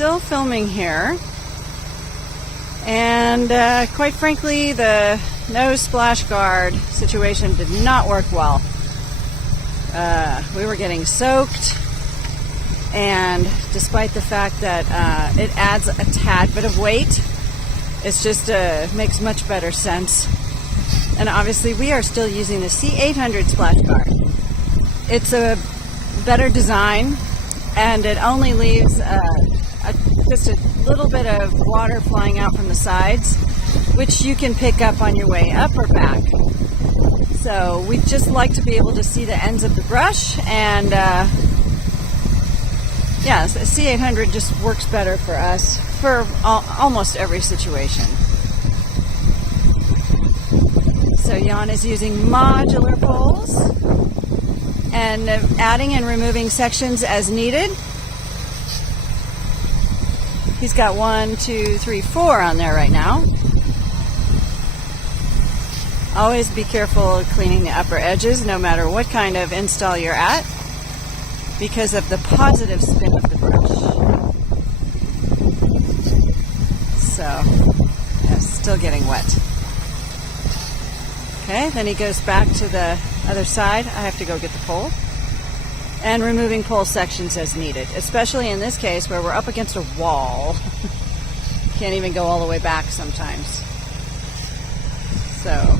still filming here, and quite frankly the nose splash guard situation did not work well. We were getting soaked, and despite the fact that it adds a tad bit of weight, it's just makes much better sense. And obviously we are still using the C800 splash guard. It's a better design, and it only leaves just a little bit of water flying out from the sides, which you can pick up on your way up or back. So we just like to be able to see the ends of the brush, and yeah, the C800 just works better for us for almost every situation. So Jan is using modular poles and adding and removing sections as needed. He's got 1, 2, 3, 4 on there right now. Always be careful of cleaning the upper edges, no matter what kind of install you're at, because of the positive spin of the brush. So, yeah, still getting wet. Okay, then he goes back to the other side. I have to go get the pole. And removing pole sections as needed, especially in this case where we're up against a wall. Can't even go all the way back sometimes. So,